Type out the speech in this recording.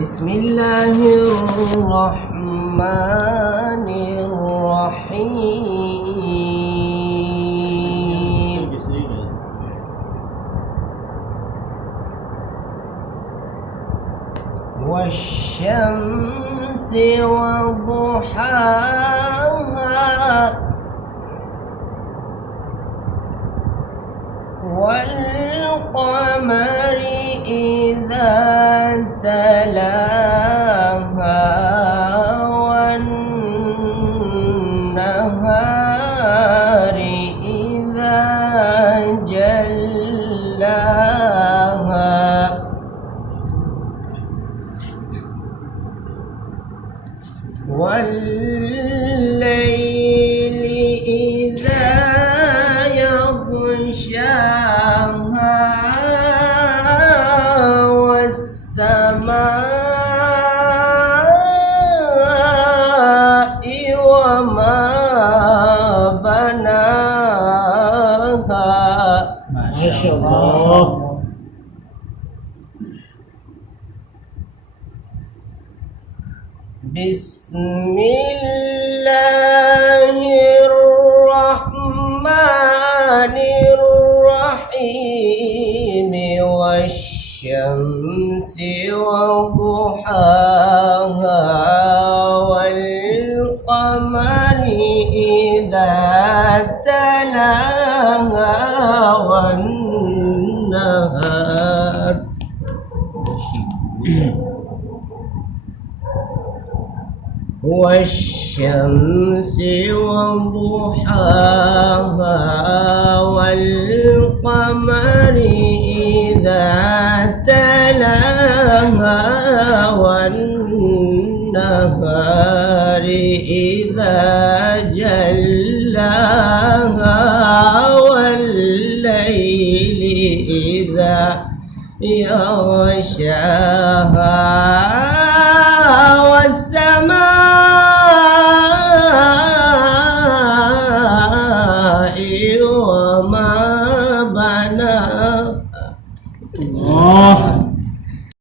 بسم الله الرحمن الرحيم والشمس وضحاها والقمر إذا تلاها والنهار إذا جلاها والليل إذا يغشاها والسماء وما بناها. ما شاء الله. بسم الله الرحمن الرحيم والشمس وضحاها والقمر إذا تلاها والنهار والشمس وضحاها والقمر إذا تلاها والنهار إذا جلاها والليل إذا يغشاها